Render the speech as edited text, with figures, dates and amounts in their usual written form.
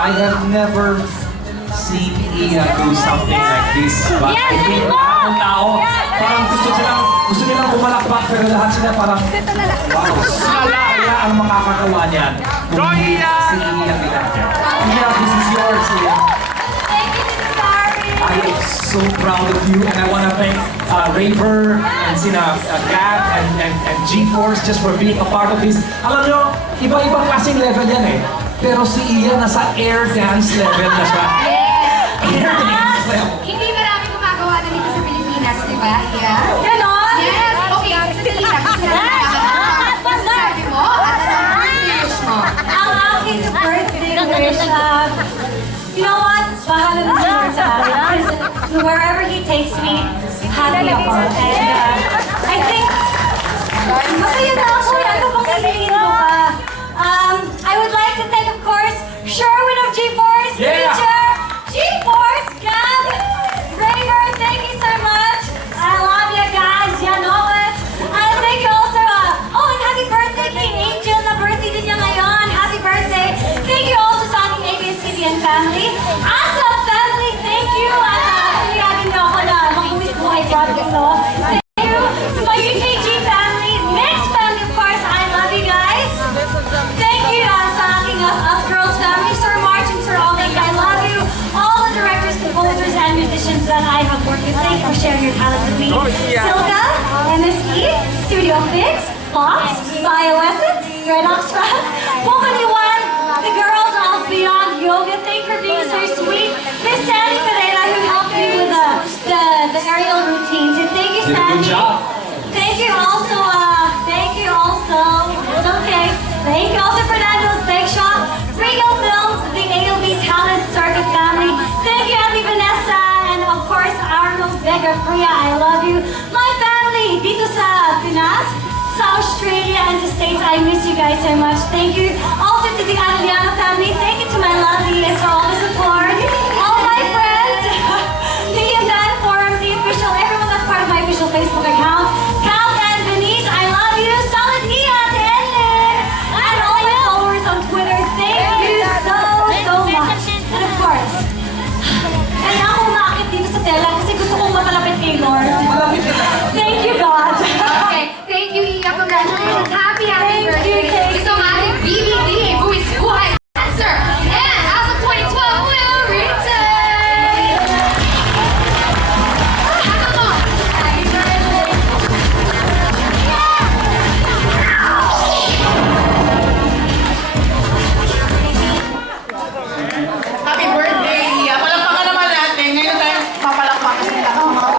I have never seen Iya do something like this. But I think ang tao, parang gusto nilang bumalakpak, pero lahat sila parang, wow, sila Iya ang makakagawa niyan. Kung hindi si Iya Villarreal. Iya, this is yours, Iya. Thank you, Tito Barry. I am so proud of you, and I want to thank Raver and sina Gab and G-Force just for being a part of this. Alam nyo, iba-ibang klaseng level yan eh. Pero si Iya nasa air dance level na siya. Yes. Air dance level. Hindi marami gumagawa na dito sa Pilipinas, di ba? Yeah. Ganon? Yes. Okay, sandali lang. Sabi mo, at wish mo. Ang aking birthday wish, you know what? Bahala na si Lord sa akin. Wherever He takes me, happy ako. And I think, masaya na ako. Ano bang sabihin mo pa? I would like to thank, of course, Sherwin of G-Force, Yeah. Teacher, G-Force, Gab, Raver, thank you so much. I love you guys, you know it. And thank you also, oh, and happy birthday kay Angel, na birthday din niya ngayon. Happy birthday. Thank you also sa aking ABS-CBN family. As a family, thank you. Pinayagan niyo ako na mag-uwis buhay project, no? Thank you to my UKG family, Mixed family, of course. I love you guys. Thank you sa aking Us Girls family, Sir March and Sir Oleg. I love you. All the directors, composers, and musicians that I have worked with. Thank you for sharing your talent with me. Silka, MSE, Studio Fix, Fox, BioEssence, Red Oxfam, Pokemon, the girls of Beyond Yoga. Thank you for being so sweet. Miss Sandy Pereira, who helped me with the aerial routines. And thank you, Did a good Sandy. job. Thank you also, it's okay. Thank you also, Fernando's Bake Shop, Regal Films, the ALB Talent Circuit family. Thank you, Abby Vanessa, and of course, Arnold Vega Fria. I love you. My family, dito sa Pinas, sa Australia, and sa States, I miss you guys so much. Thank you. Also to the Adriano family. Thank you to my lovies for all the support. All my friends, the Yan Forum, the official, everyone that's part of my official Facebook account. Cal and Denise, I love you. Solid Nia, and all my followers on Twitter. Thank you so much. And of course, kaya ako umakit dito sa tela kasi gusto kong matalapit kay Lord. Thank you, God. Okay, thank you, Iya. Congratulations. Happy